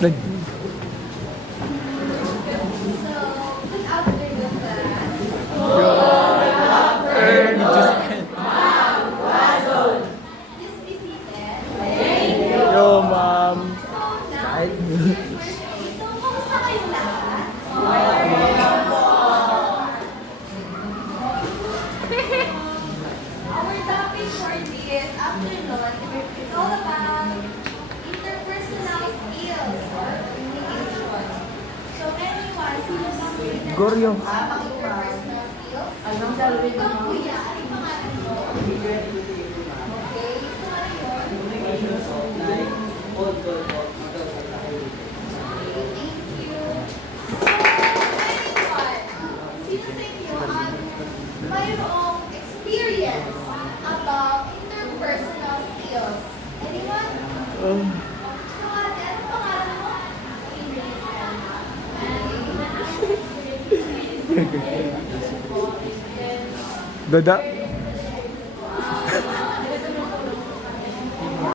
Nag... Yo, ma'am. Our topic for this afternoon is all about interpersonal skills or communication. So anyone, sino bang pinag- Goryo. interpersonal skills? Ikaw kuya, ano yung pangalan mo? Okay, so ano yun? Thank you. So, anyone, sino sa inyo ang mayroong experience about interpersonal skills? Anyone? So, ate, ano pangalan mo? Dada.